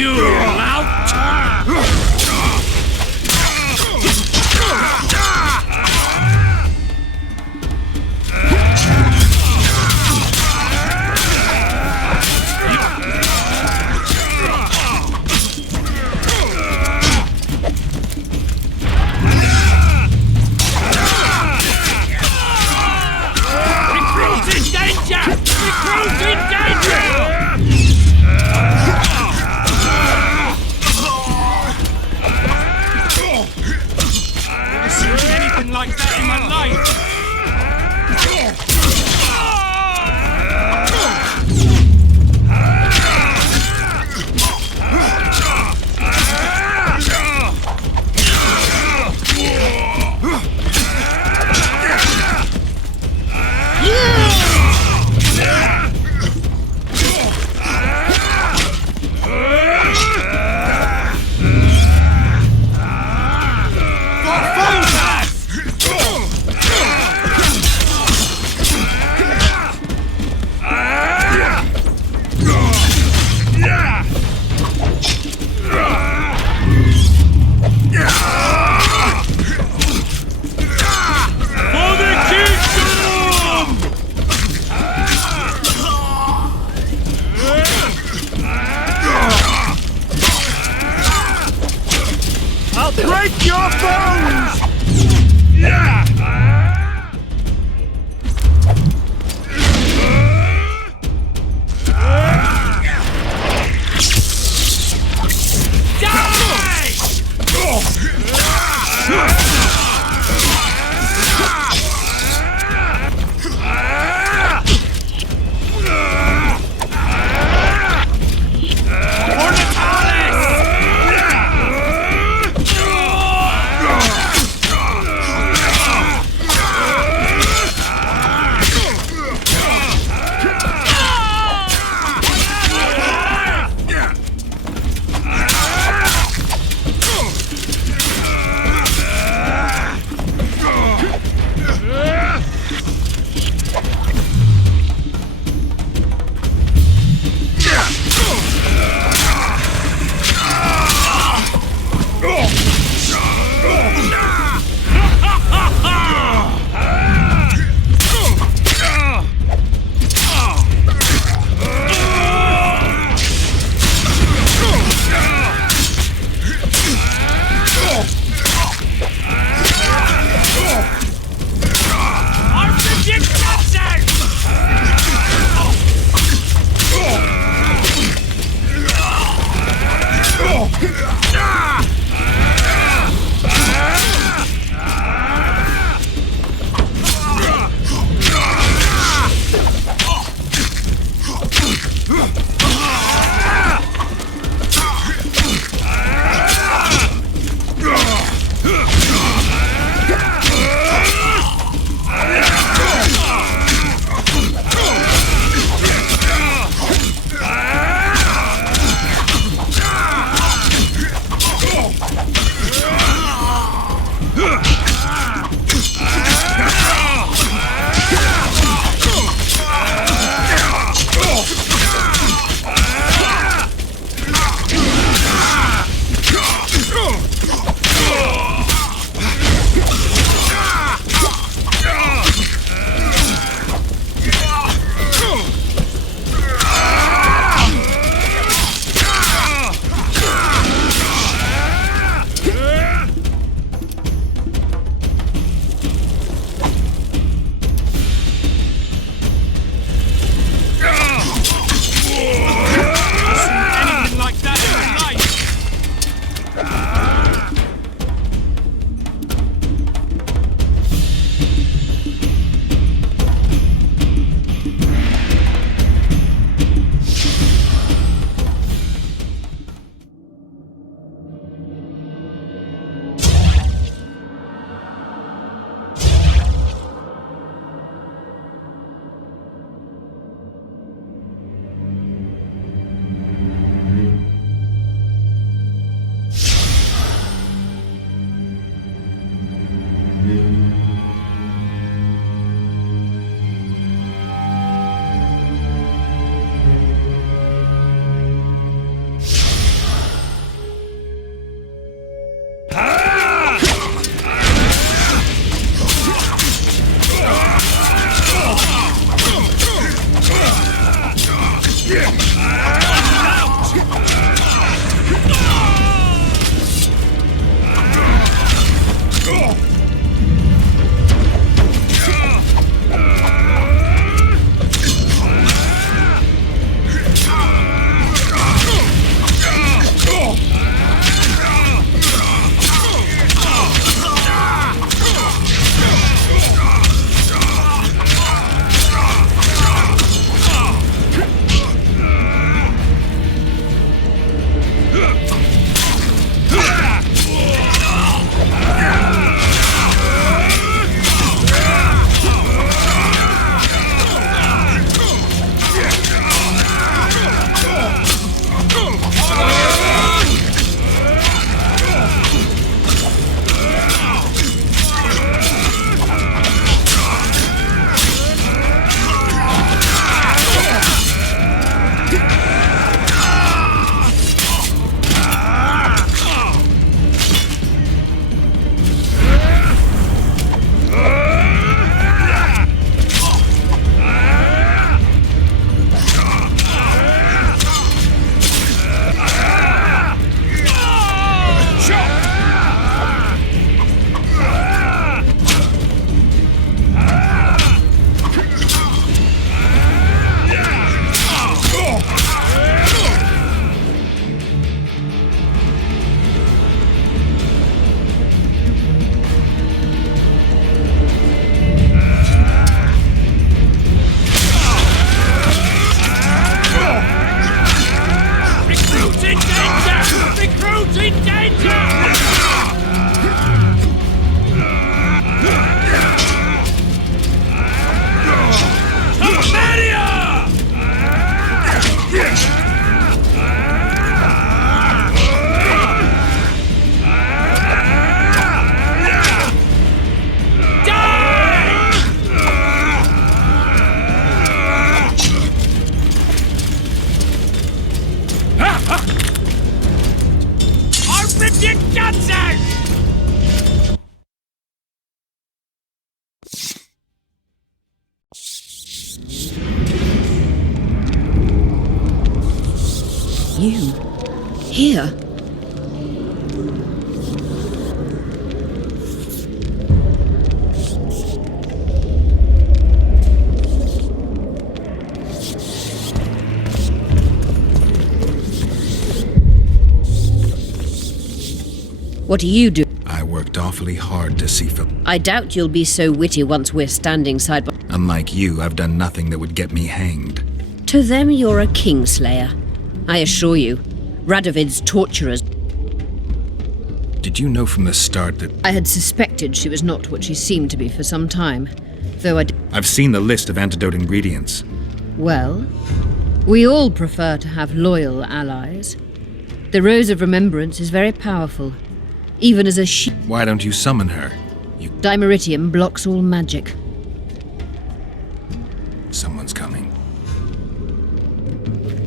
you lout! Like that in my life! Break your bones! You got it! You? Here? What do you do? I worked awfully hard to see for... I doubt you'll be so witty once we're standing side by... Unlike you, I've done nothing that would get me hanged. To them, you're a kingslayer. I assure you, Radovid's torturers... Did you know from the start that... I had suspected she was not what she seemed to be for some time, though I've seen the list of antidote ingredients. Well, we all prefer to have loyal allies. The Rose of Remembrance is very powerful, even as a Why don't you summon her? Dimeritium blocks all magic. Someone's coming.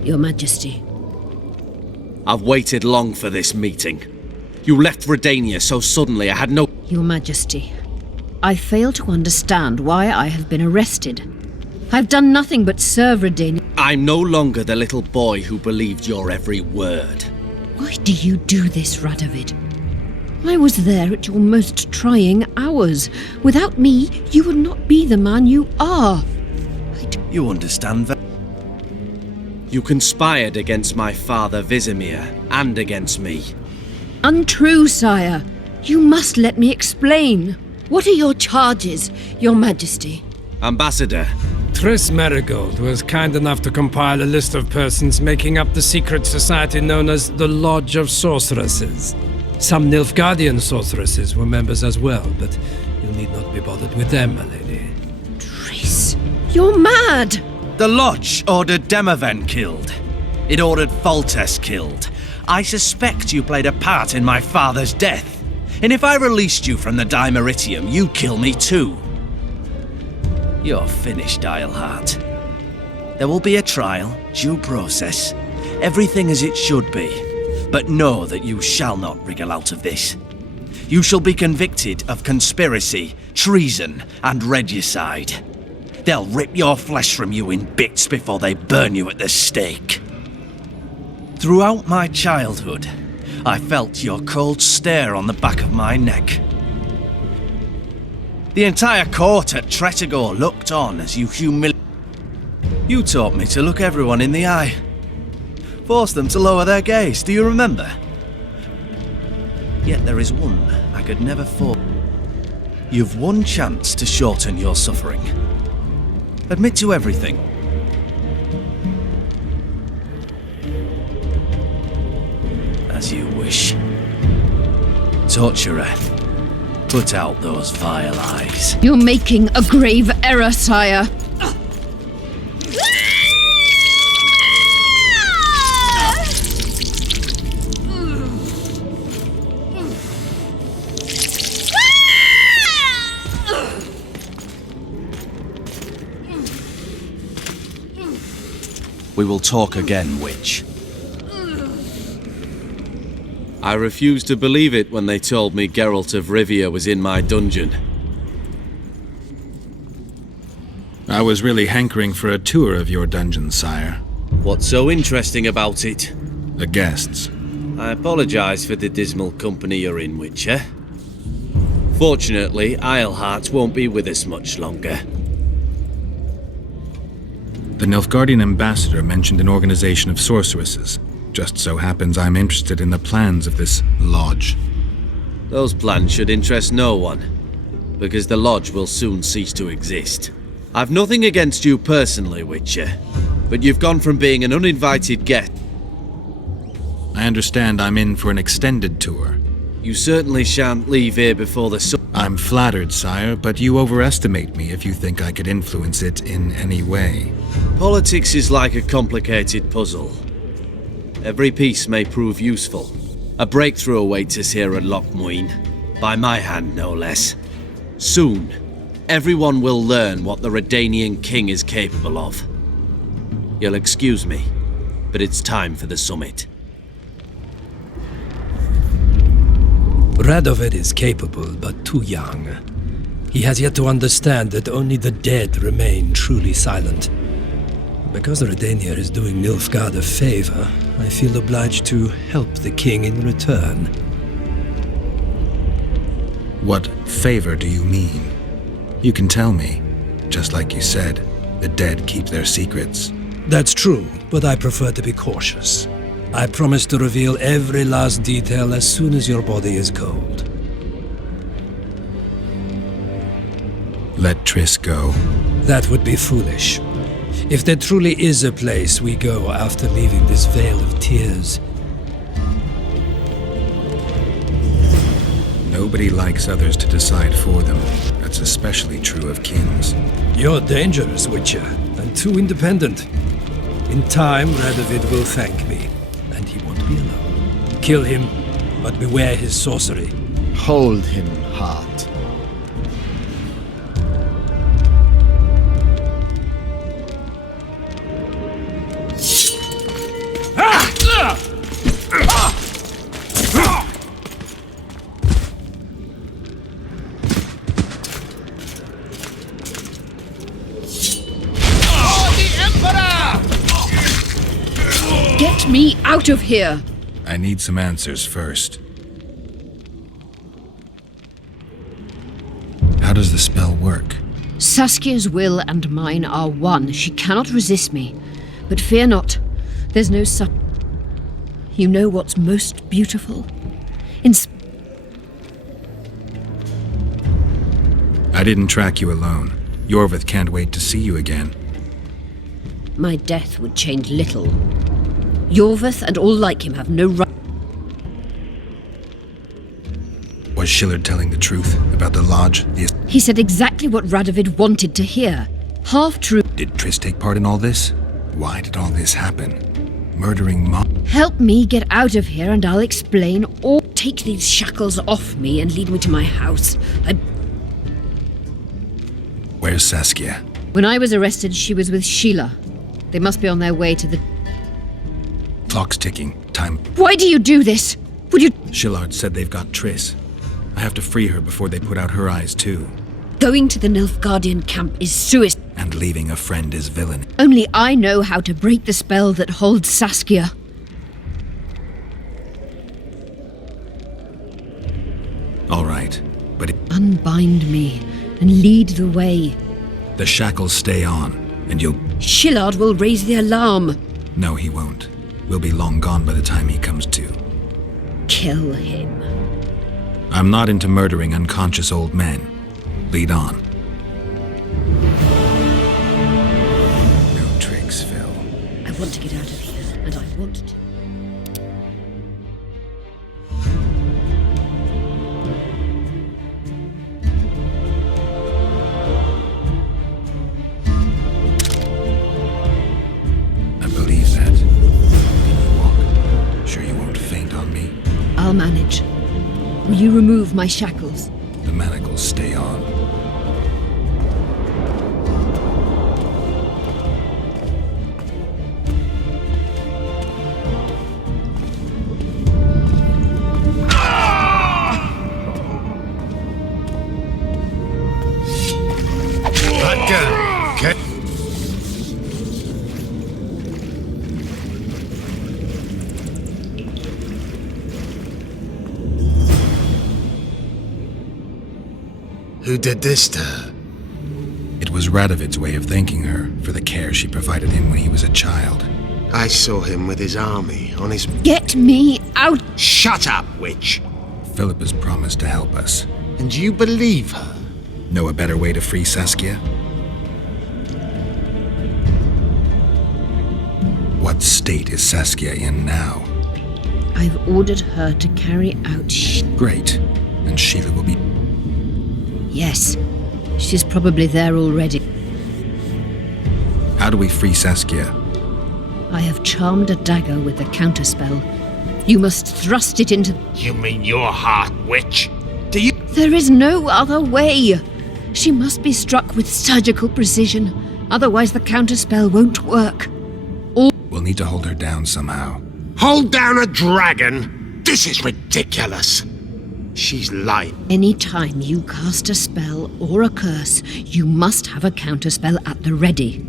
Your Majesty. I've waited long for this meeting. You left Redania so suddenly I had no... Your Majesty, I fail to understand why I have been arrested. I've done nothing but serve Redania. I'm no longer the little boy who believed your every word. Why do you do this, Radovid? I was there at your most trying hours. Without me, you would not be the man you are. You understand that? You conspired against my father Vizimir and against me. Untrue, sire. You must let me explain. What are your charges, Your Majesty? Ambassador. Triss Marigold was kind enough to compile a list of persons making up the secret society known as the Lodge of Sorceresses. Some Nilfgaardian sorceresses were members as well, but you need not be bothered with them, my lady. Triss, you're mad! The Lodge ordered Demaven killed. It ordered Foltest killed. I suspect you played a part in my father's death. And if I released you from the Dimeritium, you'd kill me too. You're finished, Eilhart. There will be a trial, due process, everything as it should be. But know that you shall not wriggle out of this. You shall be convicted of conspiracy, treason, and regicide. They'll rip your flesh from you in bits before they burn you at the stake. Throughout my childhood, I felt your cold stare on the back of my neck. The entire court at Tretogor looked on as you You taught me to look everyone in the eye. Forced them to lower their gaze, do you remember? Yet there is one I could never fall. You've one chance to shorten your suffering. Admit to everything. As you wish. Torturer, put out those vile eyes. You're making a grave error, sire. We will talk again, witch. I refused to believe it when they told me Geralt of Rivia was in my dungeon. I was really hankering for a tour of your dungeon, sire. What's so interesting about it? The guests. I apologize for the dismal company you're in, Witcher. Fortunately, Eilhart won't be with us much longer. The Nilfgaardian ambassador mentioned an organization of sorceresses. Just so happens I'm interested in the plans of this lodge. Those plans should interest no one, because the lodge will soon cease to exist. I've nothing against you personally, Witcher, but you've gone from being an uninvited guest. I understand I'm in for an extended tour. You certainly shan't leave here before the sun. I'm flattered, sire, but you overestimate me if you think I could influence it in any way. Politics is like a complicated puzzle. Every piece may prove useful. A breakthrough awaits us here at Lochmuin, by my hand no less. Soon, everyone will learn what the Redanian king is capable of. You'll excuse me, but it's time for the summit. Radovid is capable, but too young. He has yet to understand that only the dead remain truly silent. Because Redania is doing Nilfgaard a favor, I feel obliged to help the king in return. What favor do you mean? You can tell me. Just like you said, the dead keep their secrets. That's true, but I prefer to be cautious. I promise to reveal every last detail as soon as your body is cold. Let Triss go. That would be foolish. If there truly is a place we go after leaving this vale of tears. Nobody likes others to decide for them. That's especially true of kings. You're dangerous, Witcher, and too independent. In time, Radovid will thank me, and he won't be alone. Kill him, but beware his sorcery. Hold him, heart. Get me out of here! I need some answers first. How does the spell work? Saskia's will and mine are one. She cannot resist me. But fear not. There's no You know what's most beautiful? I didn't track you alone. Yorvith can't wait to see you again. My death would change little. Yorvith and all like him have no right. Was Shillard telling the truth about the lodge? He said exactly what Radovid wanted to hear. Half true. Did Triss take part in all this? Why did all this happen? Murdering Mom? Help me get out of here and I'll explain, or take these shackles off me and lead me to my house. Where's Saskia? When I was arrested, she was with Sheila. They must be on their way to the... Clock's ticking. Time. Why do you do this? Would you... Shillard said they've got Triss. I have to free her before they put out her eyes too. Going to the Nilfgaardian camp is suicide. And leaving a friend is villainy. Only I know how to break the spell that holds Saskia. All right, but Unbind me and lead the way. the shackles stay on, and you'll... Shillard will raise the alarm. No, he won't. We'll be long gone by the time he comes to. Kill him. I'm not into murdering unconscious old men. Lead on. No tricks, Phil. I want to get out of here, and I want to. I believe that. Can you walk? Sure you won't faint on me? I'll manage. Will you remove my shackles? The manacles stay on. That girl, okay? Who did this to her? It was Radovid's way of thanking her for the care she provided him when he was a child. I saw him with his army on his... Get me out! Shut up, witch! Philip has promised to help us. And you believe her? Know a better way to free Saskia? What state is Saskia in now? I've ordered her to carry out Great. And Sheila will be... Yes, she's probably there already. How do we free Saskia? I have charmed a dagger with a counterspell. You must thrust it into... You mean your heart, witch? Do you... There is no other way! She must be struck with surgical precision, otherwise the counterspell won't work. We'll need to hold her down somehow. Hold down a dragon? This is ridiculous. She's lying. Any time you cast a spell or a curse, you must have a counterspell at the ready.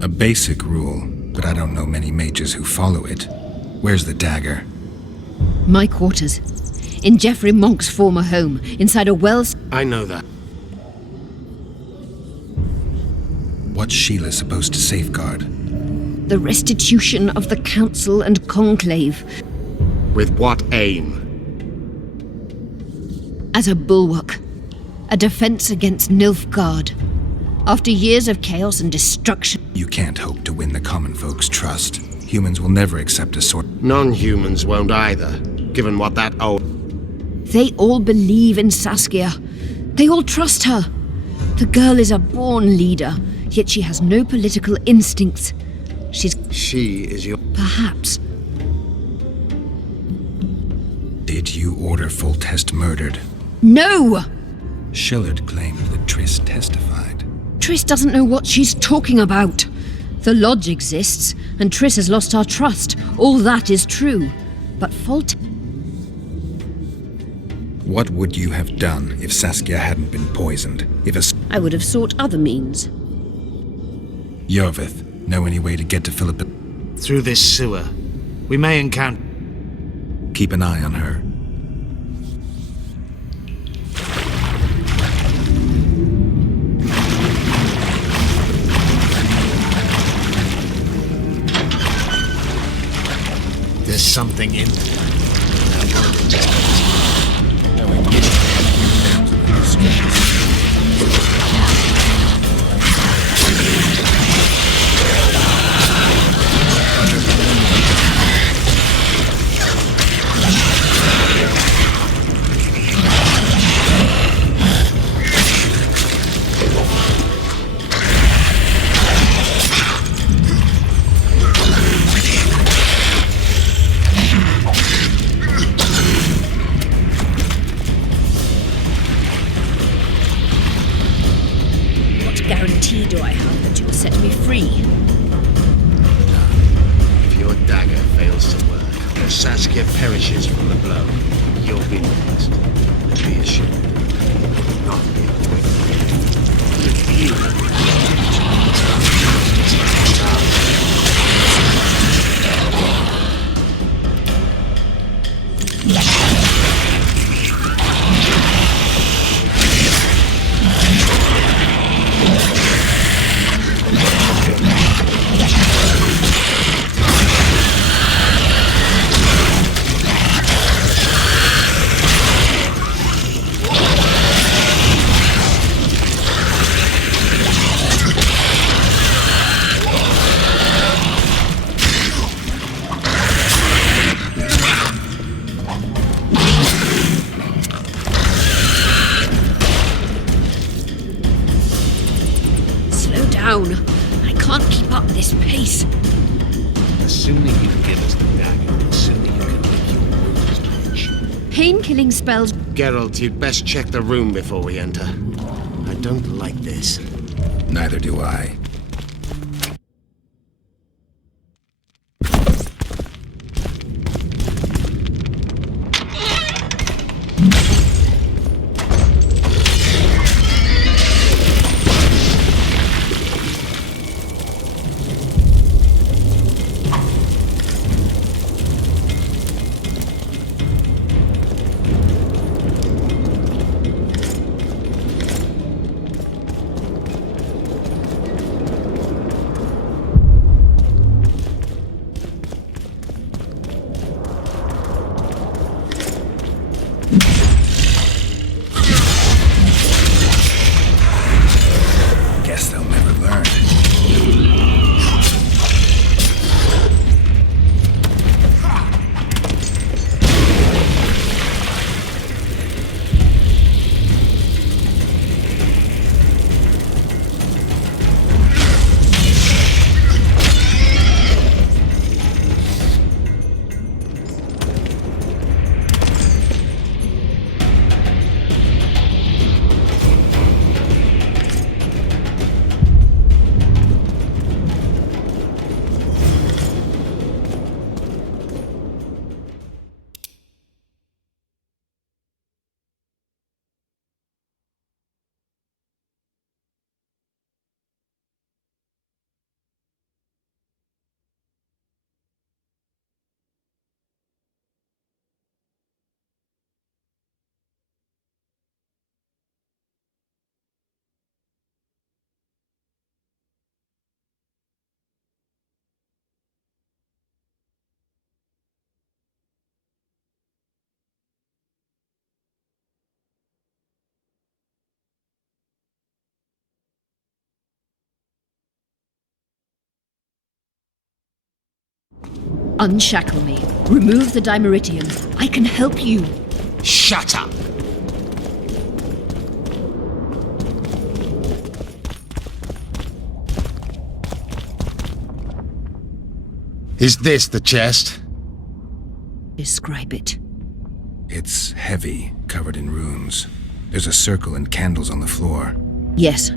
A basic rule, but I don't know many mages who follow it. Where's the dagger? My quarters. In Geoffrey Monk's former home, inside a well... I know that. What's Sheila supposed to safeguard? The restitution of the council and conclave. With what aim? As a bulwark. A defense against Nilfgaard. After years of chaos and destruction... You can't hope to win the common folk's trust. Humans will never accept a sword. Non-humans won't either, given what that old... They all believe in Saskia. They all trust her. The girl is a born leader, yet she has no political instincts. She is your... Perhaps. Did you order Foltest murdered? No! Shillard claimed that Triss testified. Triss doesn't know what she's talking about. The Lodge exists, and Triss has lost our trust. All that is true. But What would you have done if Saskia hadn't been poisoned? I would have sought other means. Yorvith, know any way to get to Philippa? Through this sewer. We may encounter... Keep an eye on her. There's something in there. Guarantee do I have that you'll set me free? If your dagger fails to work, or Saskia perishes from the blow, you'll be next. Be assured. Not be quick. If you... I can't keep up this pace. The sooner you give us the dagger, the sooner you can lick your wounds, bitch. Pain-killing spells... Geralt, you'd best check the room before we enter. I don't like this. Neither do I. Unshackle me. Remove the dimeritium. I can help you. Shut up! Is this the chest? Describe it. It's heavy, covered in runes. There's a circle and candles on the floor. Yes,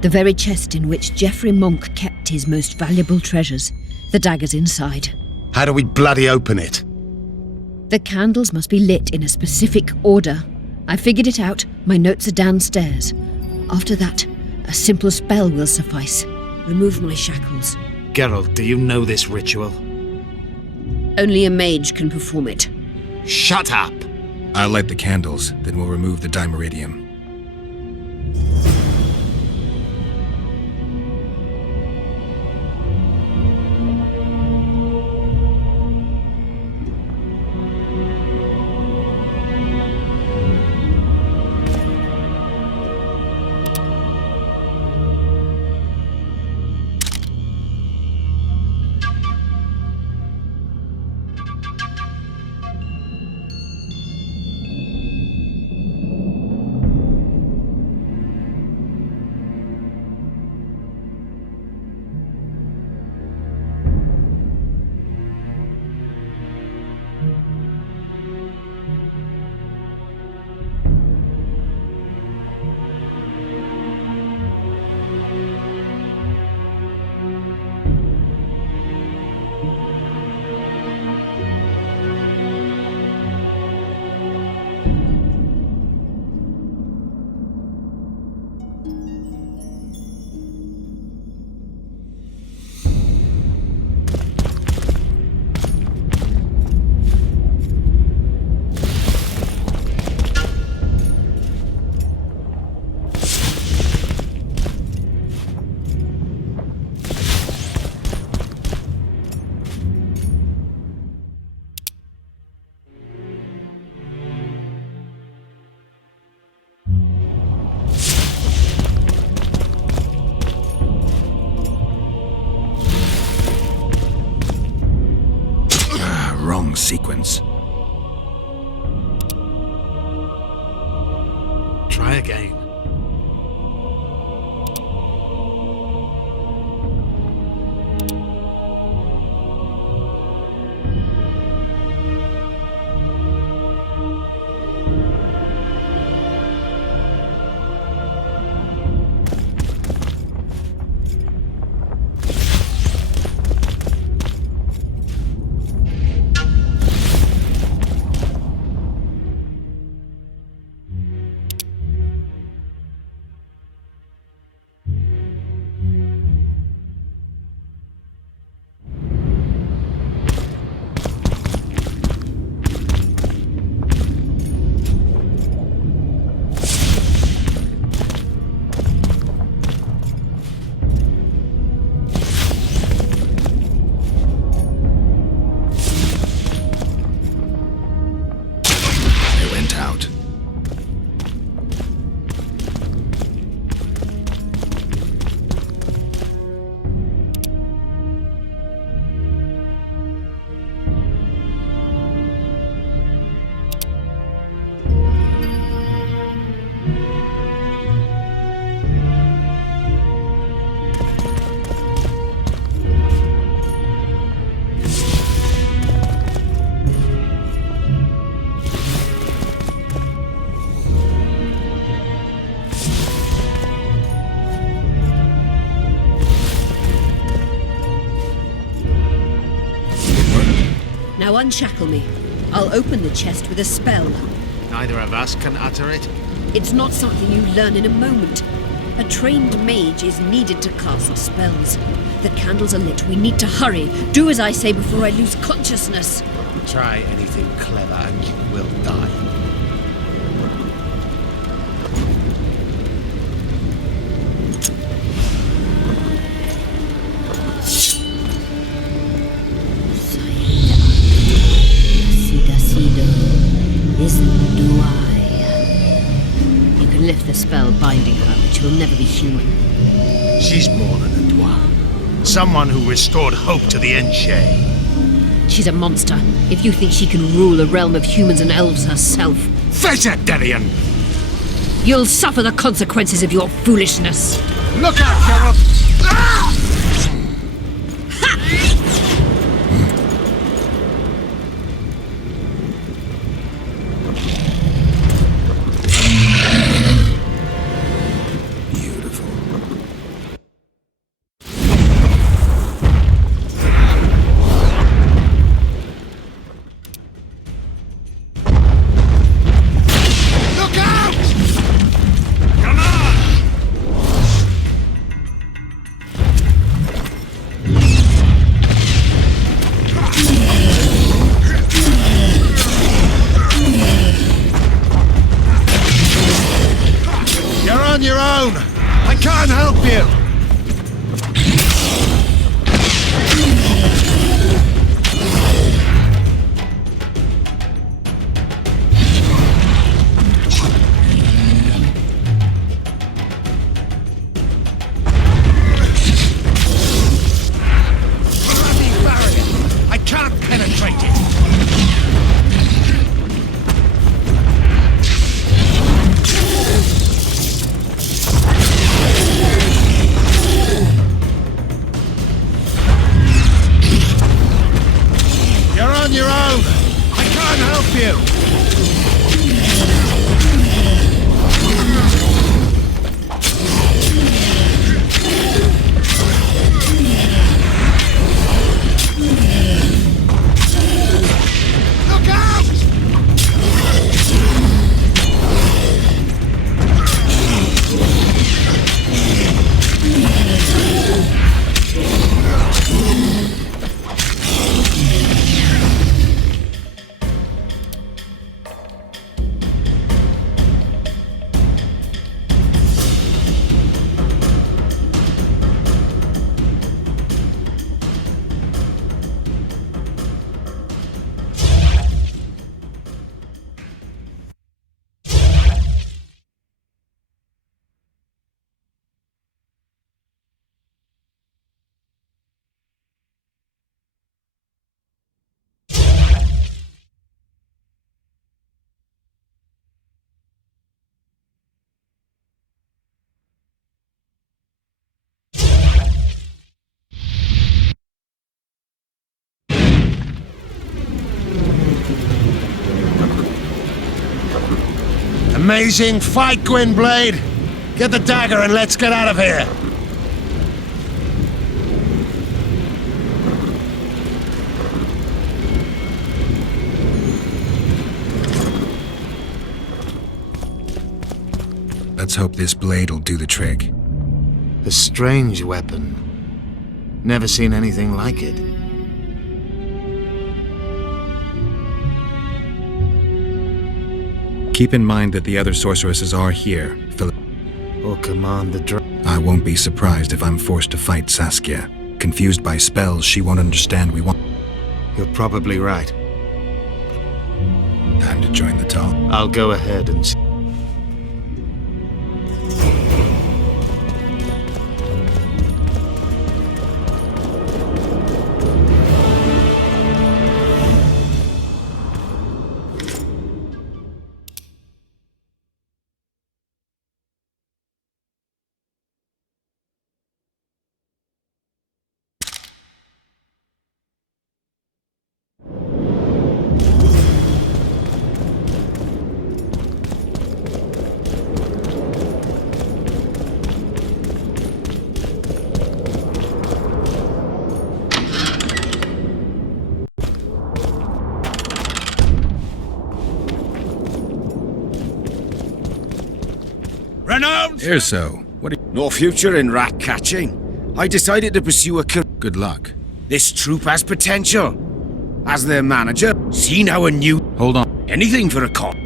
the very chest in which Geoffrey Monk kept his most valuable treasures. The dagger's inside. How do we bloody open it? The candles must be lit in a specific order. I figured it out. My notes are downstairs. After that, a simple spell will suffice. Remove my shackles. Geralt, do you know this ritual? Only a mage can perform it. Shut up! I'll light the candles, then we'll remove the dimeritium. Wrong sequence. Try again. Now unshackle me. I'll open the chest with a spell. Neither of us can utter it. It's not something you learn in a moment. A trained mage is needed to cast spells. The candles are lit. We need to hurry. Do as I say before I lose consciousness. Try anything clever and you will die. You can lift the spell binding her, but she will never be human. She's more than a dwarf. Someone who restored hope to the Enche. She's a monster. If you think she can rule a realm of humans and elves herself, Face it, Delian! you'll suffer the consequences of your foolishness. Look out, Geralt! Ah! Look out! Come on! You're on your own. I can't help you. Bloody barrier. I can't penetrate it. You're on your own. I can't help you. Look out! Amazing fight, Gwynblade! Get the dagger and let's get out of here! Let's hope this blade'll do the trick. A strange weapon. Never seen anything like it. Keep in mind that the other sorceresses are here, Philip. Or command the I won't be surprised if I'm forced to fight Saskia. Confused by spells she won't understand we want. You're probably right. Time to join the talk. I'll go ahead and see. Renounce! Erso, what No future in rat catching. I decided to pursue a good luck. This troop has potential. As their manager, see now a new... Hold on. Anything for a con.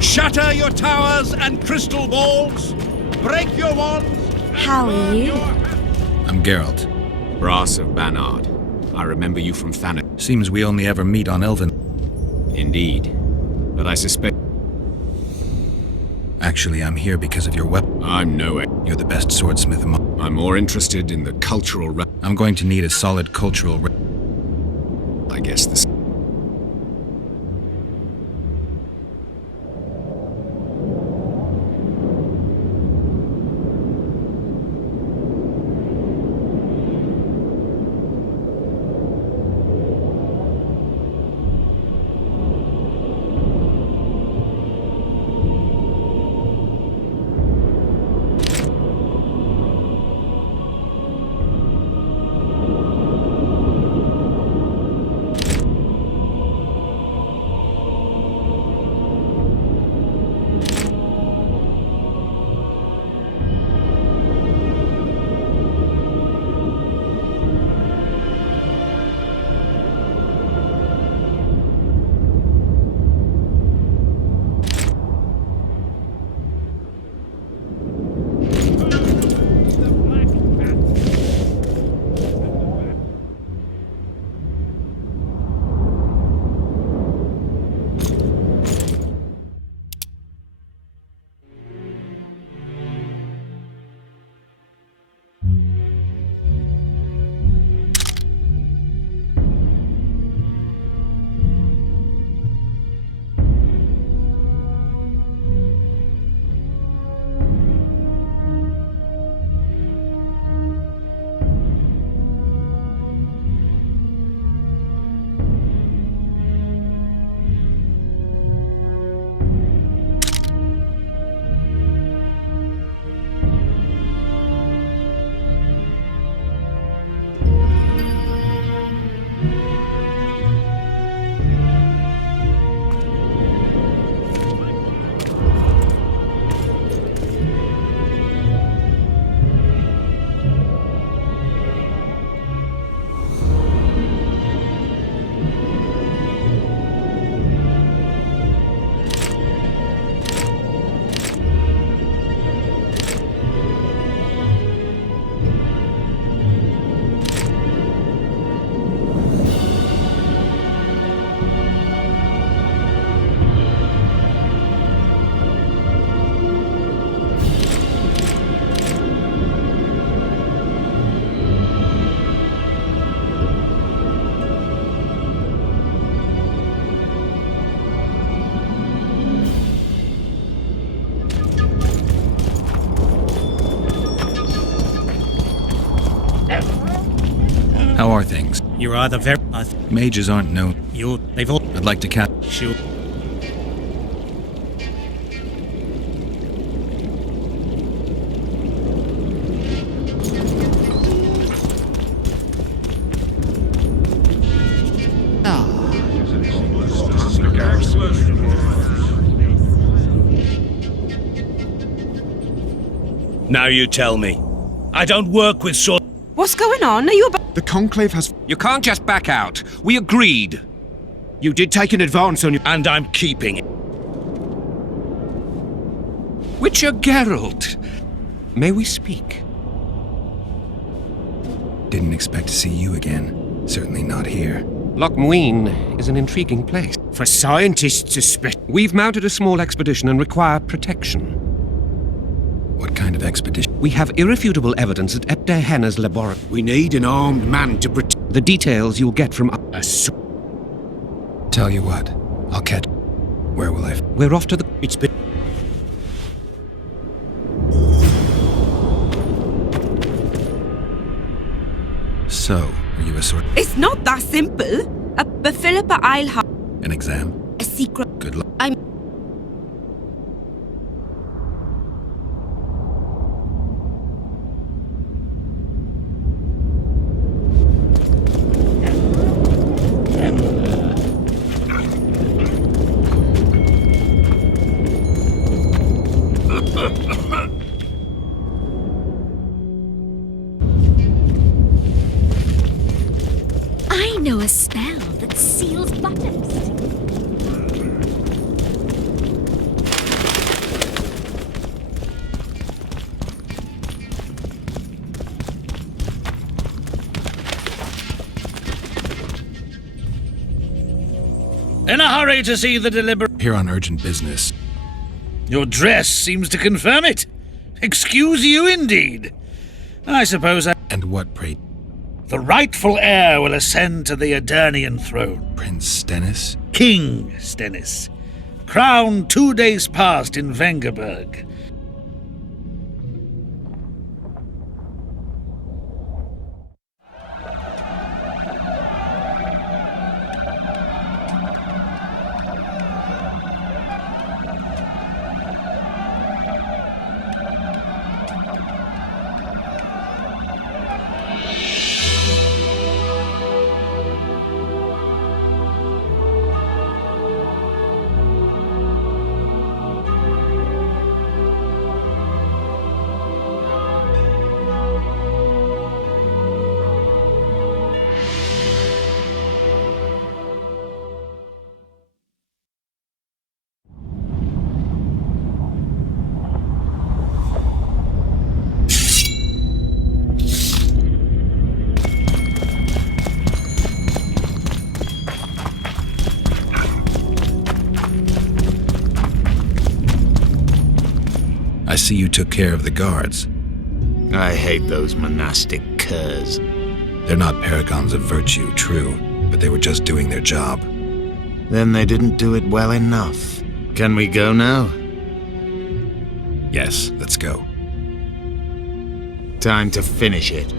Shatter your towers and crystal balls. Break your wands. How are you? I'm Geralt. Brass of Banard. I remember you from Thanet. Seems we only ever meet on Elven. Indeed. But I suspect... Actually, I'm here because of your weapon. I'm no... You're the best swordsmith among... I'm more interested in the cultural... I'm going to need a solid cultural... I guess this... How are things? You're either very... Mages aren't known. They've all... I'd like to cap... Sure. Now you tell me. I don't work with sword. What's going on? Are you about... The Conclave has... You can't just back out. We agreed. You did take an advance on your... And I'm keeping it. Witcher Geralt. May we speak? Didn't expect to see you again. Certainly not here. Lochmuin is an intriguing place. For scientists especially... We've mounted a small expedition and require protection. What kind of expedition? We have irrefutable evidence at Epte Henna's laboratory. We need an armed man to protect... The details you'll get from... Tell you what, I'll catch... Where will I... We're off to the... It's been... So, are you a sort... It's not that simple. But Philippa, I'll have An exam? a secret. Good luck. I'm... I know a spell that seals buttons. Sorry to see the deliberate... Here on urgent business. Your dress seems to confirm it. Excuse you indeed. I suppose And what, pray? the rightful heir will ascend to the Adernian throne. Prince Stennis? King Stennis. Crowned 2 days past in Vengerberg. I see you took care of the guards. I hate those monastic curs. They're not paragons of virtue, true, but they were just doing their job. Then they didn't do it well enough. Can we go now? Yes, let's go. Time to finish it.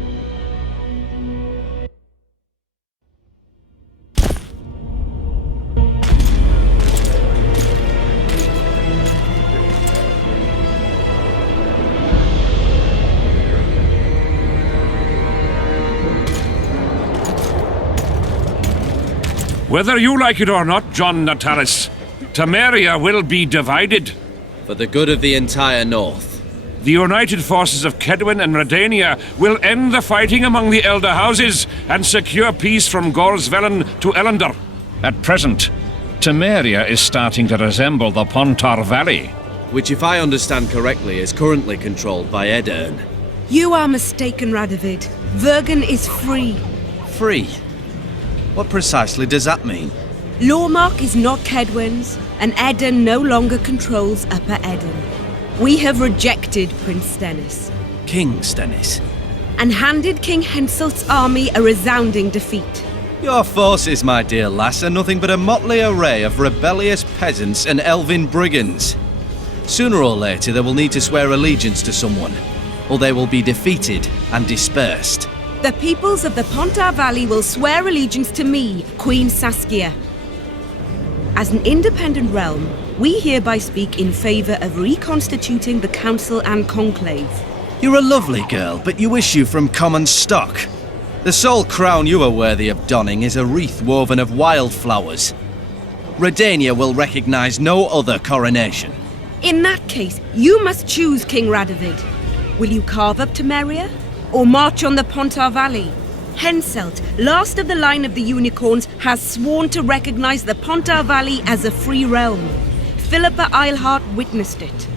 Whether you like it or not, John Natalis, Temeria will be divided. For the good of the entire North. The united forces of Kedwin and Redania will end the fighting among the Elder Houses and secure peace from Gorsvelen to Ellender. At present, Temeria is starting to resemble the Pontar Valley. Which, if I understand correctly, is currently controlled by Edirn. You are mistaken, Radovid. Vergen is free. Free? What precisely does that mean? Lormark is not Kedwin's, and Edirn no longer controls Upper Edirn. We have rejected Prince Stennis. King Stennis? And handed King Henselt's army a resounding defeat. Your forces, my dear lass, are nothing but a motley array of rebellious peasants and elven brigands. Sooner or later they will need to swear allegiance to someone, or they will be defeated and dispersed. The peoples of the Pontar Valley will swear allegiance to me, Queen Saskia. As an independent realm, we hereby speak in favor of reconstituting the Council and Conclave. You're a lovely girl, but you issue from common stock. The sole crown you are worthy of donning is a wreath woven of wildflowers. Redania will recognize no other coronation. In that case, you must choose, King Radovid. Will you carve up Temeria, or march on the Pontar Valley? Henselt, last of the line of the unicorns, has sworn to recognize the Pontar Valley as a free realm. Philippa Eilhart witnessed it.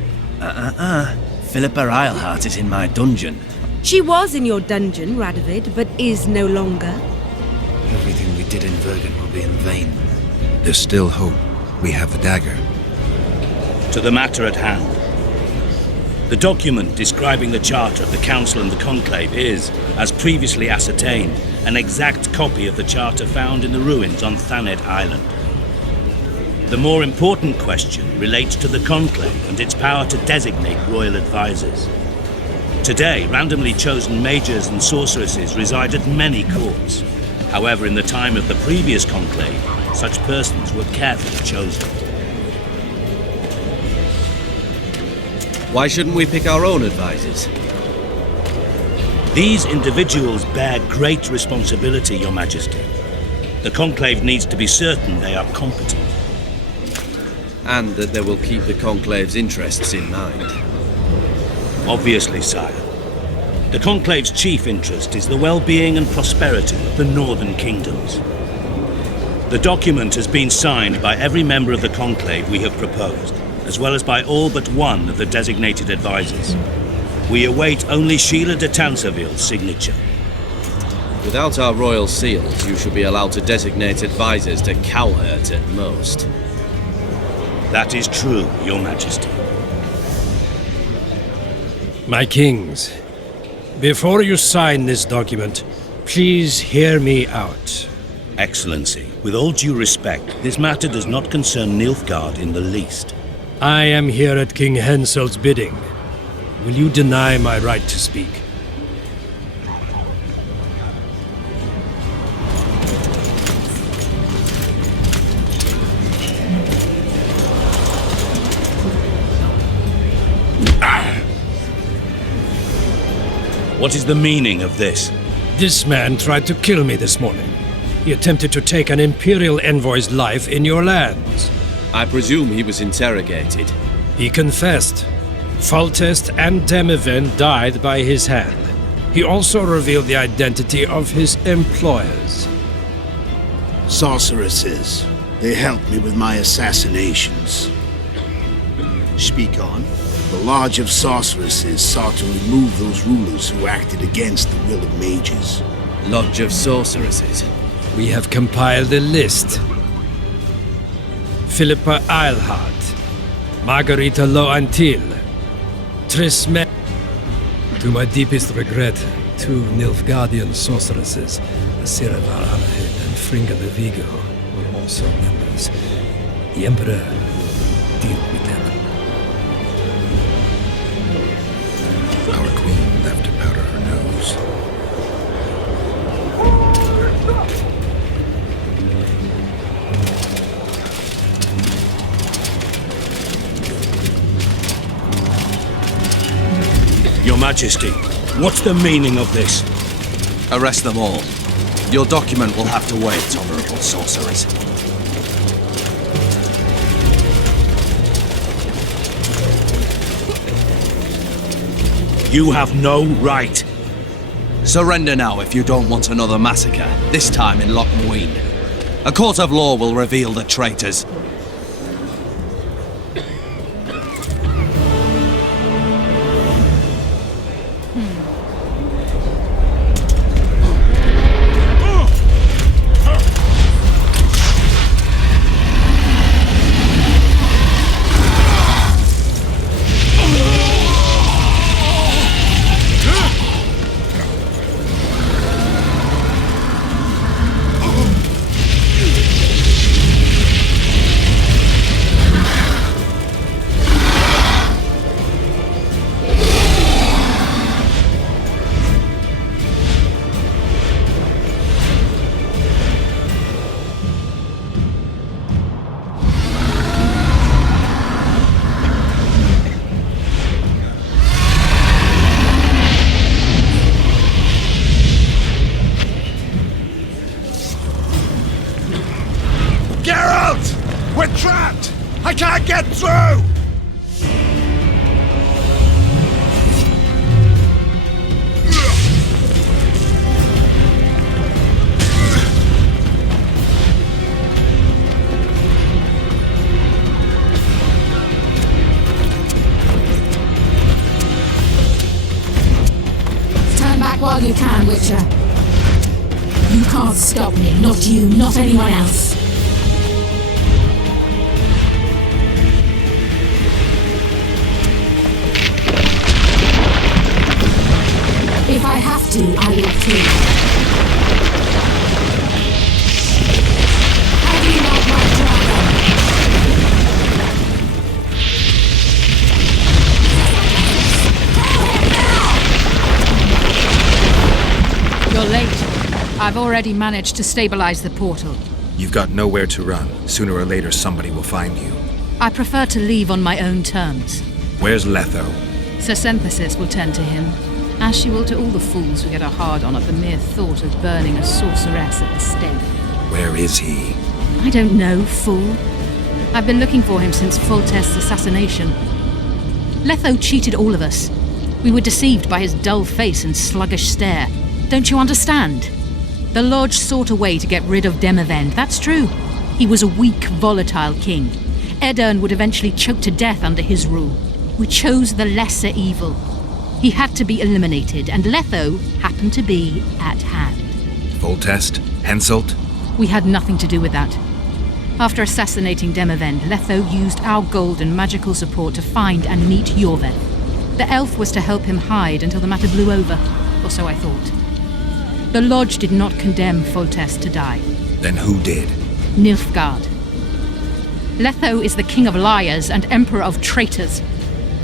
Philippa Eilhart is in my dungeon. She was in your dungeon, Radovid, but is no longer. Everything we did in Vergen will be in vain. There's still hope. We have the dagger. To the matter at hand. The document describing the charter of the Council and the Conclave is, as previously ascertained, an exact copy of the charter found in the ruins on Thanet Island. The more important question relates to the Conclave and its power to designate royal advisors. Today, randomly chosen mages and sorceresses reside at many courts. However, in the time of the previous Conclave, such persons were carefully chosen. Why shouldn't we pick our own advisors? These individuals bear great responsibility, Your Majesty. The Conclave needs to be certain they are competent. And that they will keep the Conclave's interests in mind. Obviously, sire. The Conclave's chief interest is the well-being and prosperity of the northern kingdoms. The document has been signed by every member of the Conclave we have proposed, as well as by all but one of the designated advisors. We await only Sheila de Tanseville's signature. Without our royal seals, you should be allowed to designate advisors to cowherd at most. That is true, Your Majesty. My kings, before you sign this document, please hear me out. Excellency, with all due respect, this matter does not concern Nilfgaard in the least. I am here at King Henselt's bidding. Will you deny my right to speak? What is the meaning of this? This man tried to kill me this morning. He attempted to take an Imperial envoy's life in your lands. I presume he was interrogated. He confessed. Foltest and Demiven died by his hand. He also revealed the identity of his employers. Sorceresses. They helped me with my assassinations. Speak on. The Lodge of Sorceresses sought to remove those rulers who acted against the will of mages. Lodge of Sorceresses? We have compiled a list. Philippa Eilhart, Margarita Loantil, Trisme... To my deepest regret, 2 Nilfgaardian sorceresses, Asira Var Alahid and Fringa de Vigo, were also members. The Emperor deal with them. Our queen left to powder her nose. Your Majesty, what's the meaning of this? Arrest them all. Your document will have to wait, honorable sorcerers. You have no right. Surrender now if you don't want another massacre, this time in Loch Muin. A court of law will reveal the traitors. We're trapped! I can't get through! Turn back while you can, Witcher. You can't stop me, not you, not anyone else. If I have to, I will kill you. How do you like my dragon? You're late. I've already managed to stabilize the portal. You've got nowhere to run. Sooner or later, somebody will find you. I prefer to leave on my own terms. Where's Letho? Sir Synthesis will tend to him, as she will to all the fools who get a hard-on at the mere thought of burning a sorceress at the stake. Where is he? I don't know, fool. I've been looking for him since Foltest's assassination. Letho cheated all of us. We were deceived by his dull face and sluggish stare. Don't you understand? The Lodge sought a way to get rid of Demavend, that's true. He was a weak, volatile king. Edirn would eventually choke to death under his rule. We chose the lesser evil. He had to be eliminated, and Letho happened to be at hand. Foltest? Henselt? We had nothing to do with that. After assassinating Demavend, Letho used our gold and magical support to find and meet Yorveth. The elf was to help him hide until the matter blew over, or so I thought. The Lodge did not condemn Foltest to die. Then who did? Nilfgaard. Letho is the king of liars and emperor of traitors.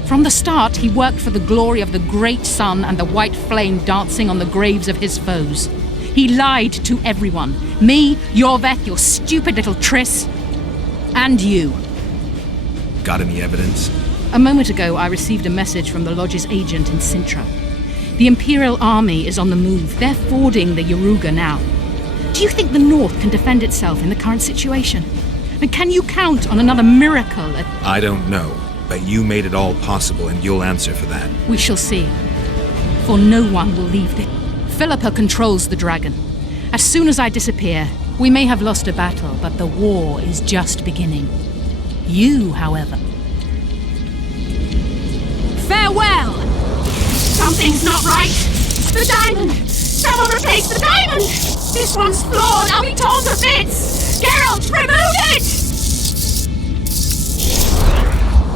From the start, he worked for the glory of the great sun and the white flame dancing on the graves of his foes. He lied to everyone. Me, Yorveth, your stupid little Triss, and you. Got any evidence? A moment ago, I received a message from the Lodge's agent in Sintra. The Imperial Army is on the move. They're fording the Yaruga now. Do you think the North can defend itself in the current situation? And can you count on another miracle at... I don't know, but you made it all possible and you'll answer for that. We shall see. For no one will leave this. Philippa controls the dragon. As soon as I disappear, we may have lost a battle, but the war is just beginning. You, however... Farewell! Something's not right! The diamond! Someone replace the diamond! This one's flawed! I'll be torn to bits! Geralt, remove it!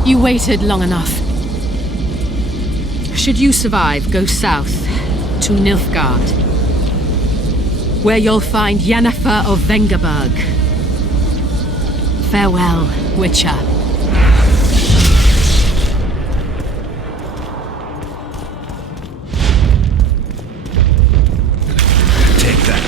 You waited long enough. Should you survive, go south to Nilfgaard, where you'll find Yennefer of Vengerberg. Farewell, Witcher. Take that.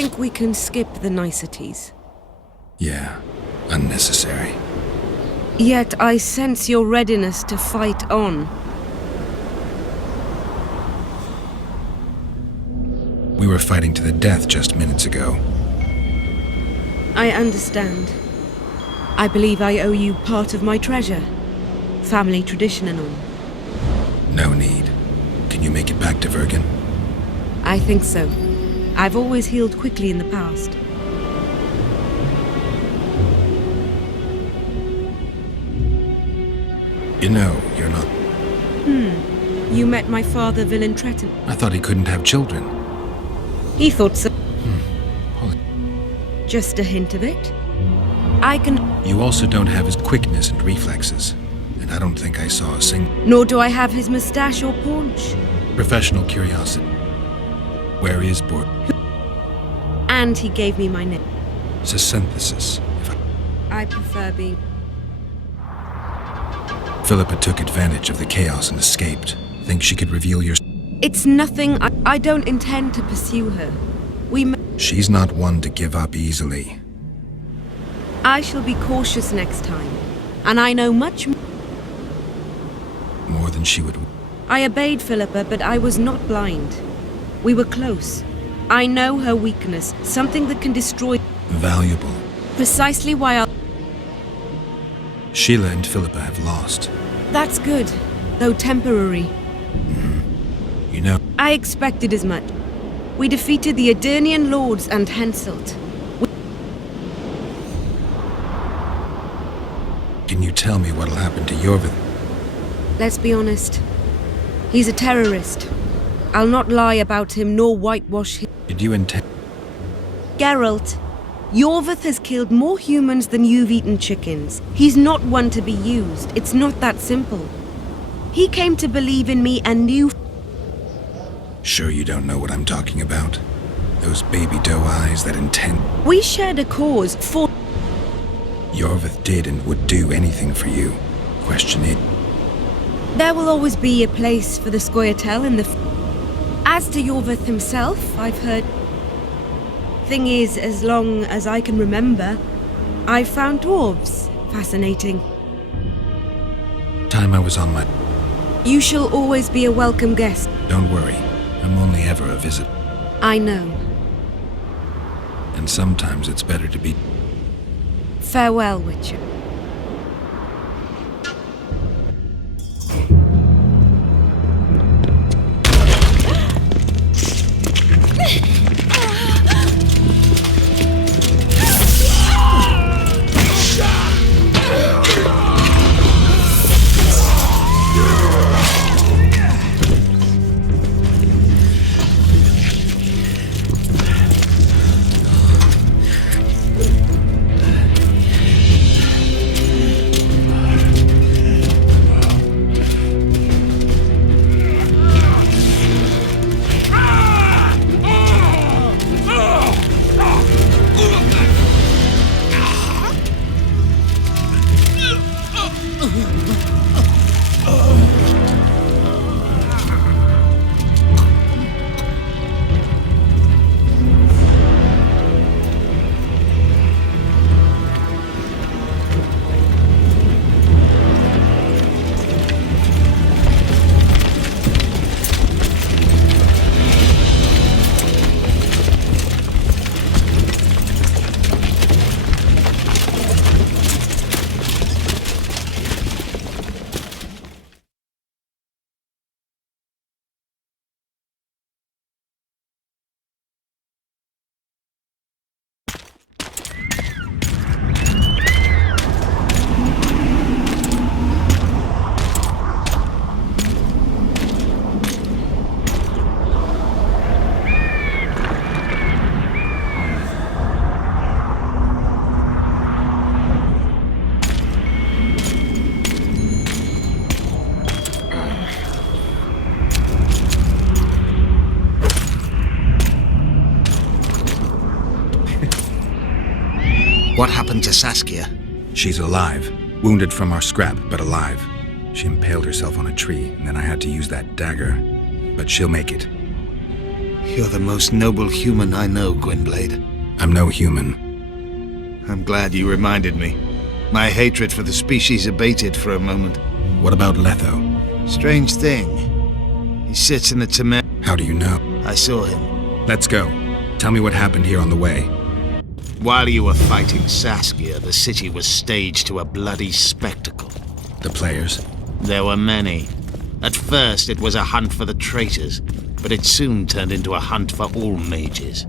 think we can skip the niceties. Yeah, unnecessary. Yet I sense your readiness to fight on. We were fighting to the death just minutes ago. I understand. I believe I owe you part of my treasure. Family tradition and all. No need. Can you make it back to Vergen? I think so. I've always healed quickly in the past. You know, you're not... You met my father, Villain Tretton. I thought he couldn't have children. He thought so. Just a hint of it. I can... You also don't have his quickness and reflexes. And I don't think I saw a single... Nor do I have his mustache or paunch. Professional curiosity. Where is Bort? And he gave me my name. It's a synthesis. I prefer being... Philippa took advantage of the chaos and escaped. Think she could reveal your... It's nothing. I don't intend to pursue her. She's not one to give up easily. I shall be cautious next time. And I know much more than she would... I obeyed Philippa, but I was not blind. We were close. I know her weakness, something that can destroy... Valuable. Precisely why I'll... Sheila and Philippa have lost. That's good, though temporary. You know... I expected as much. We defeated the Adernian lords and Henselt. Can you tell me what'll happen to Yorvith? Let's be honest. He's a terrorist. I'll not lie about him nor whitewash him. Did you intend... Geralt, Yorvith has killed more humans than you've eaten chickens. He's not one to be used. It's not that simple. He came to believe in me and knew... Sure you don't know what I'm talking about? Those baby doe eyes, that intent... We shared a cause for... Yorvith did and would do anything for you. Question it. There will always be a place for the Scoia'tael in the... As to Yorvith himself, I've heard... Thing is, as long as I can remember, I've found dwarves fascinating. Time I was on my... You shall always be a welcome guest. Don't worry. I'm only ever a visit. I know. And sometimes it's better to be... Farewell, Witcher. What happened to Saskia? She's alive. Wounded from our scrap, but alive. She impaled herself on a tree, and then I had to use that dagger. But she'll make it. You're the most noble human I know, Gwynblade. I'm no human. I'm glad you reminded me. My hatred for the species abated for a moment. What about Letho? Strange thing. He sits in the Temer... How do you know? I saw him. Let's go. Tell me what happened here on the way. While you were fighting Saskia, the city was staged to a bloody spectacle. The players? There were many. At first, it was a hunt for the traitors, but it soon turned into a hunt for all mages.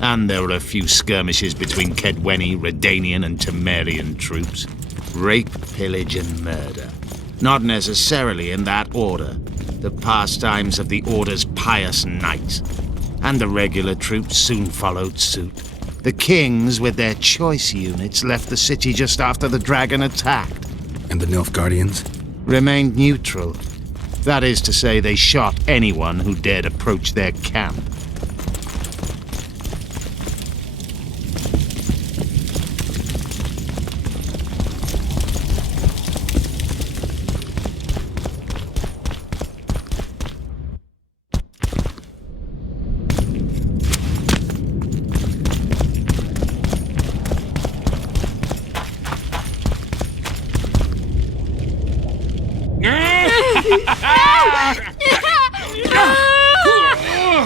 And there were a few skirmishes between Kedweni, Redanian, and Temerian troops. Rape, pillage, and murder. Not necessarily in that order. The pastimes of the Order's pious knights. And the regular troops soon followed suit. The kings, with their choice units, left the city just after the dragon attacked. And the Nilfgaardians? Remained neutral. That is to say, they shot anyone who dared approach their camp.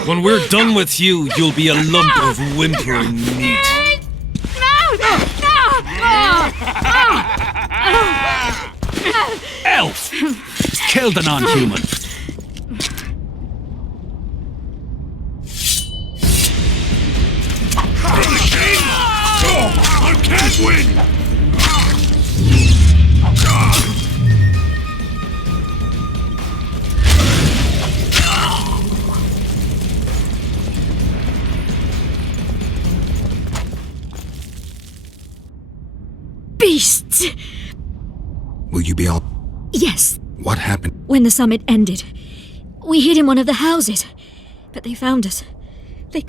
When we're done with you, you'll be a lump of whimpering meat. Elf! Kill the non-human. I can't win! Beasts! Will you be all... Yes. What happened? When the summit ended, we hid in one of the houses, but they found us. They...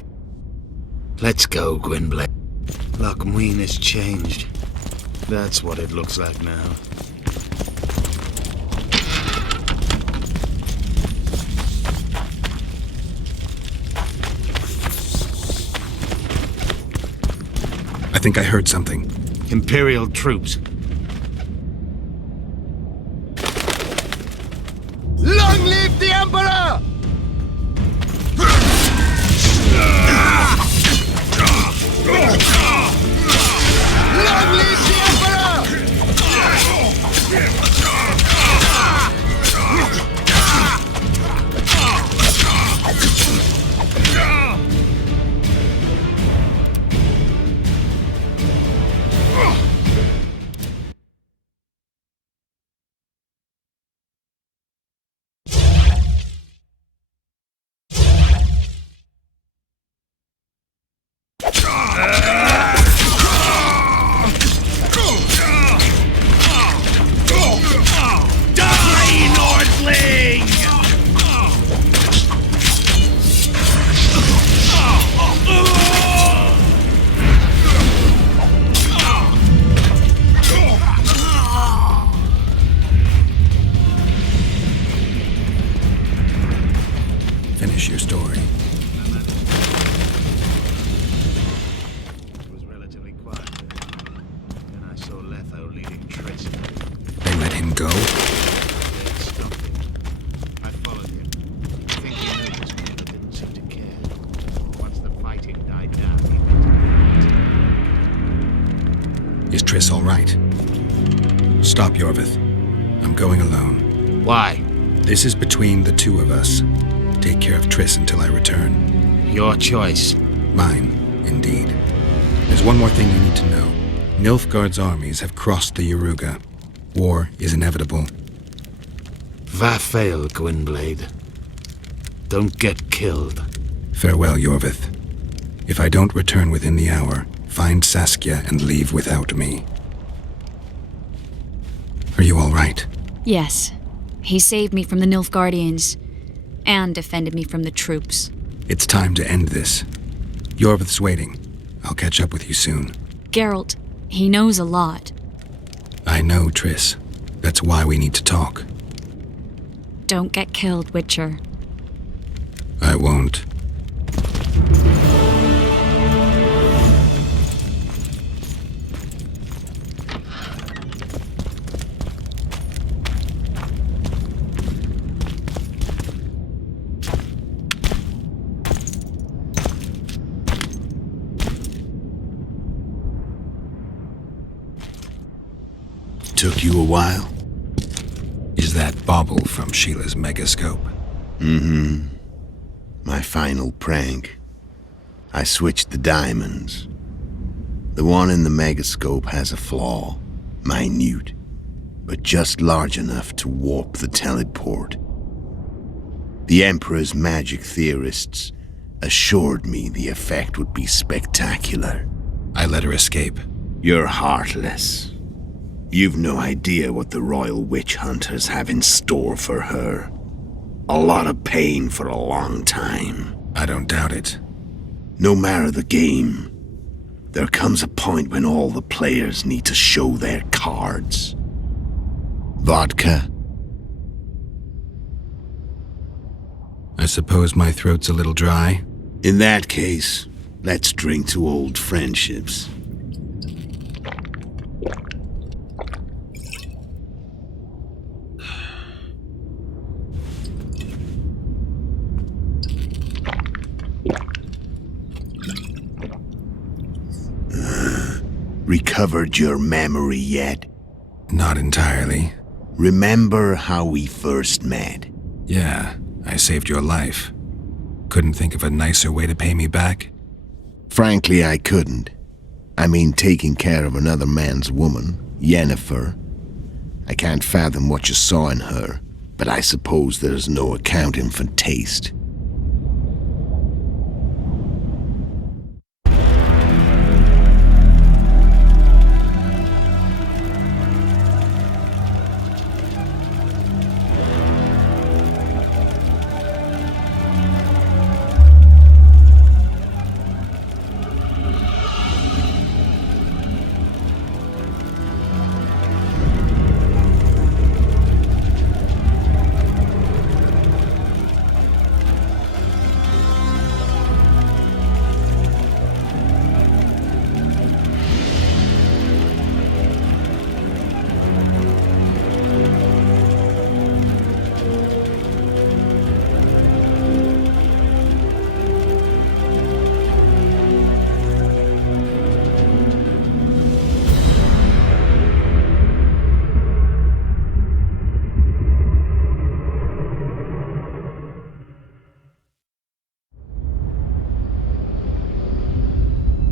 Let's go, Gwynblade. Lochmuin has changed. That's what it looks like now. I think I heard something. Imperial troops. Long live the Emperor! Long live the Emperor! Finish your story. It was relatively quiet. Then I saw Letho leading Triss. They let him go? They stopped him. I followed him. I think he noticed me, but didn't seem to care. Once the fighting died down, he went to... Is Triss all right? Stop, Yorvith. I'm going alone. Why? This is between the two of us. Take care of Triss until I return. Your choice. Mine, indeed. There's one more thing you need to know. Nilfgaard's armies have crossed the Yaruga. War is inevitable. Vafail, Gwynblade. Don't get killed. Farewell, Yorvith. If I don't return within the hour, find Saskia and leave without me. Are you all right? Yes. He saved me from the Nilfgaardians, and defended me from the troops. It's time to end this. Yorvith's waiting. I'll catch up with you soon. Geralt, he knows a lot. I know, Triss. That's why we need to talk. Don't get killed, Witcher. I won't. took you a while? Is that bauble from Sheila's megascope? Mm-hmm. My final prank. I switched the diamonds. The one in the megascope has a flaw. Minute. But just large enough to warp the teleport. The Emperor's magic theorists assured me the effect would be spectacular. I let her escape. You're heartless. You've no idea what the royal witch hunters have in store for her. A lot of pain for a long time. I don't doubt it. No matter the game, there comes a point when all the players need to show their cards. Vodka? I suppose my throat's a little dry. In that case, let's drink to old friendships. Recovered your memory yet? Not entirely. Remember how we first met? Yeah, I saved your life. Couldn't think of a nicer way to pay me back? Frankly, I couldn't. I mean, taking care of another man's woman, Yennefer. I can't fathom what you saw in her, but I suppose there's no accounting for taste.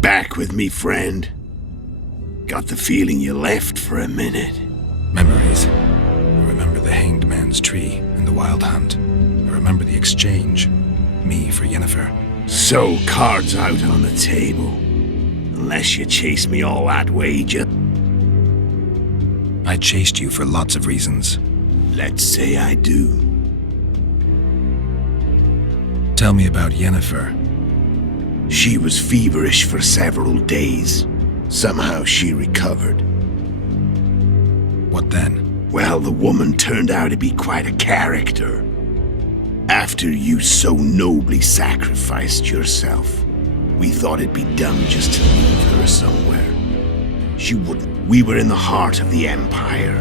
Back with me, friend. Got the feeling you left for a minute. Memories. I remember the Hanged Man's Tree and the Wild Hunt. I remember the exchange. Me for Yennefer. So, cards out on the table. Unless you chase me all that way, I chased you for lots of reasons. Let's say I do. Tell me about Yennefer. She was feverish for several days. Somehow she recovered. What then? Well, the woman turned out to be quite a character. After you so nobly sacrificed yourself, we thought it'd be dumb just to leave her somewhere. She wouldn't. We were in the heart of the Empire.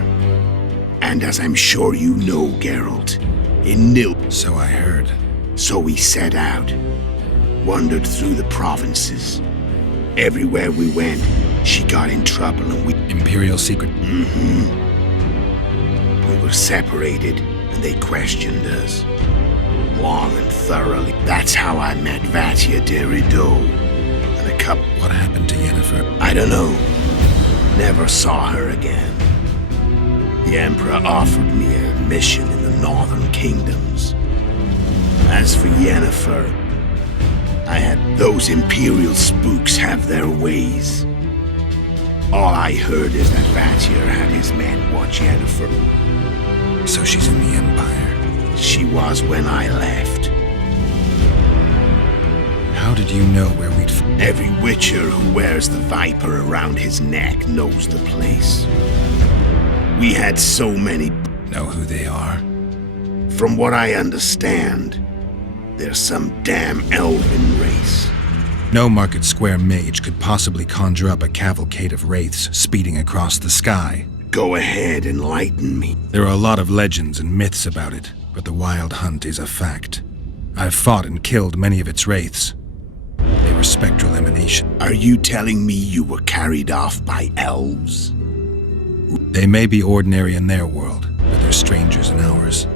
And as I'm sure you know, Geralt, in So I heard. So we set out. Wandered through the provinces. Everywhere we went, she got in trouble and we... Imperial secret? Mm-hmm. We were separated and they questioned us. Long and thoroughly. That's how I met Vatia de Rideau. And a couple... What happened to Yennefer? I don't know. Never saw her again. The Emperor offered me a mission in the northern kingdoms. As for Yennefer, I had those Imperial spooks have their ways. All I heard is that Vatir had his men watch Yennefer. So she's in the Empire? She was when I left. How did you know where we'd... Every Witcher who wears the Viper around his neck knows the place. We had so many... Know who they are? From what I understand, they're some damn elven race. No Market Square mage could possibly conjure up a cavalcade of wraiths speeding across the sky. Go ahead, enlighten me. There are a lot of legends and myths about it, but the Wild Hunt is a fact. I've fought and killed many of its wraiths. They were spectral emanation. Are you telling me you were carried off by elves? They may be ordinary in their world, but they're strangers in ours.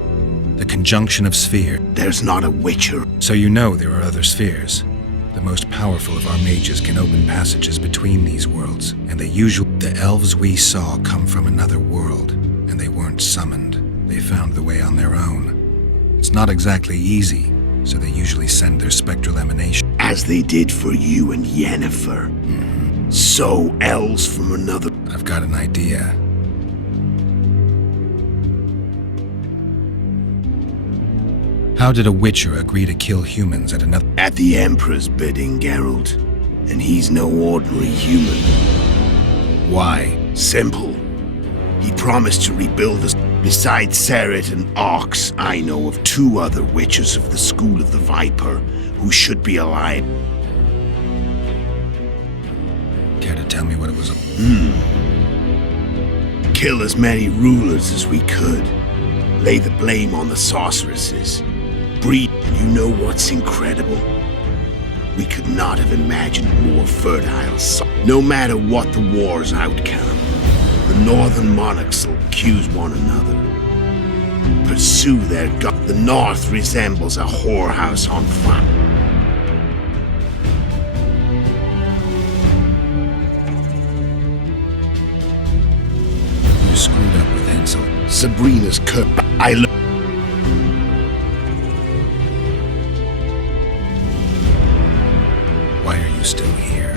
The conjunction of sphere. There's not a witcher. So you know there are other spheres. The most powerful of our mages can open passages between these worlds, and the elves we saw come from another world, and they weren't summoned. They found the way on their own. It's not exactly easy, so they usually send their spectral emanation. As they did for you and Yennefer. So elves from another... I've got an idea. How did a witcher agree to kill humans at another... At the Emperor's bidding, Geralt. And he's no ordinary human. Why? Simple. He promised to rebuild us. Besides Seret and Ox, I know of 2 other witches of the School of the Viper who should be alive. Care to tell me what it was? Kill as many rulers as we could. Lay the blame on the sorceresses. Breed. You know what's incredible? We could not have imagined more fertile soil. No matter what the war's outcome, the northern monarchs will accuse one another. Pursue their god. The north resembles a whorehouse on fire. You screwed up with Hansel. Sabrina's curse. Why are you still here?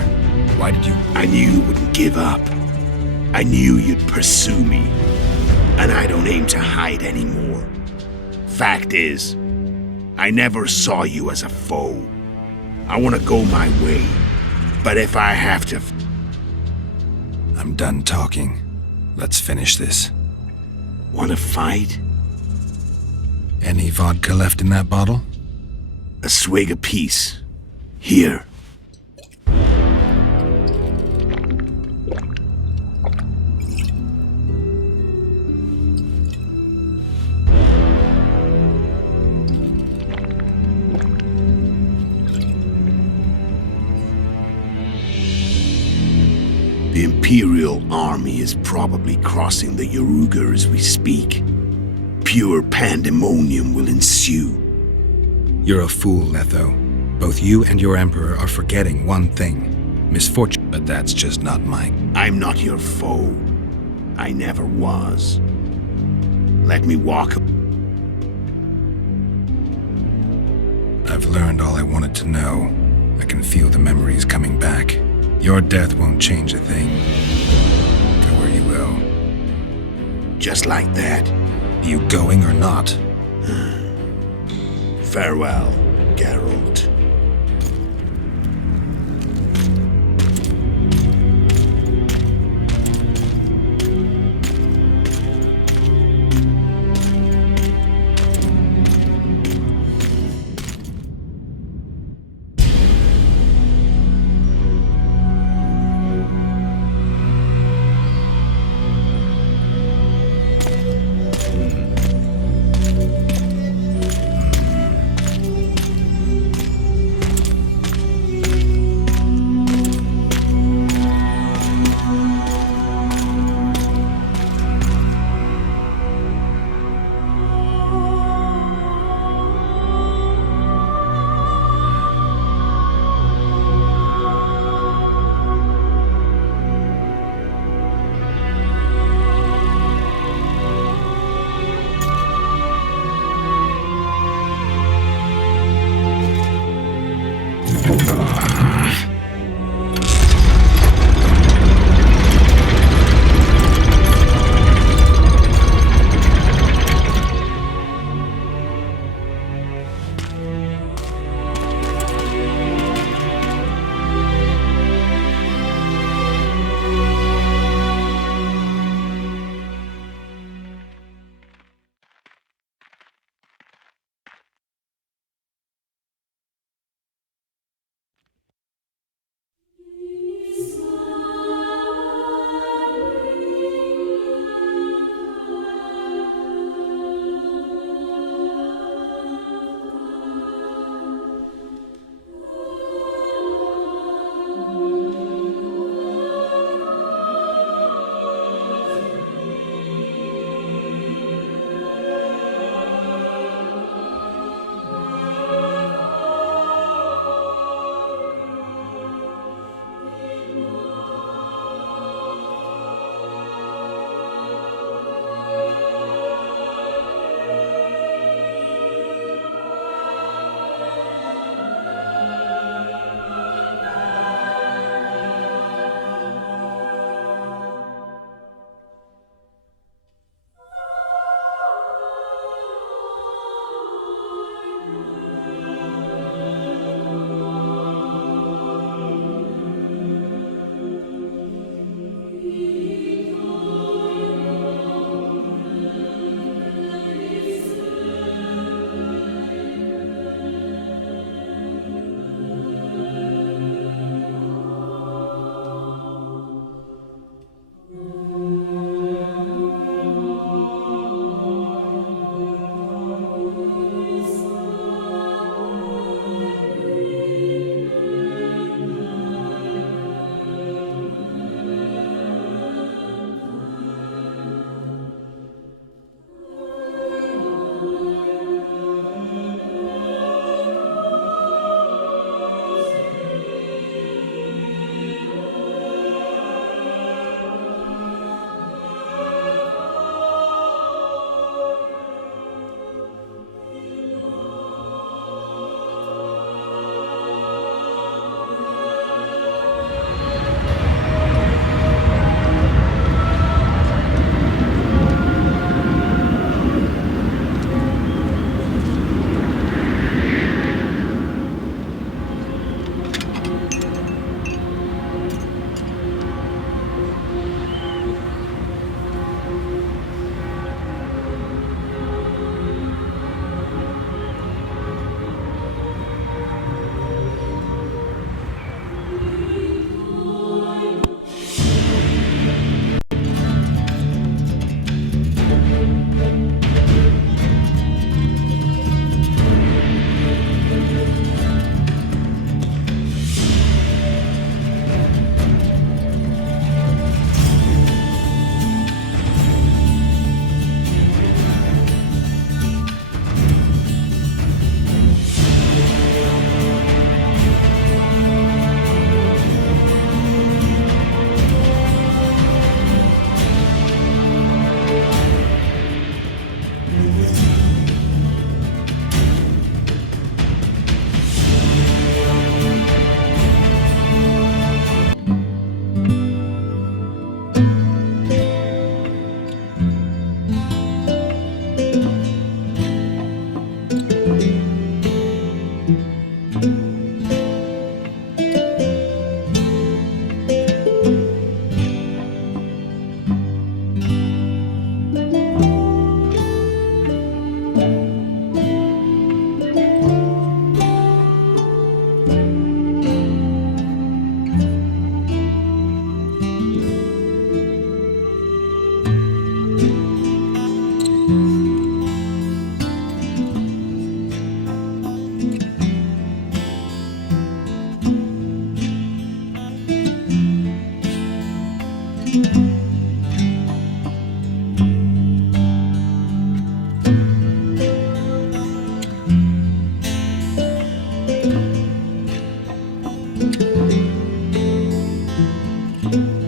Why did you... I knew you wouldn't give up. I knew you'd pursue me. And I don't aim to hide anymore. Fact is, I never saw you as a foe. I want to go my way. But if I have to... I'm done talking. Let's finish this. Want to fight? Any vodka left in that bottle? A swig apiece. Here. The Imperial army is probably crossing the Yaruga as we speak. Pure pandemonium will ensue. You're a fool, Letho. Both you and your Emperor are forgetting one thing. Misfortune, but that's just not mine. I'm not your foe. I never was. Let me walk. I've learned all I wanted to know. I can feel the memories coming back. Your death won't change a thing. Go where you will. Just like that. You going or not? Farewell, Geralt. Capítulo.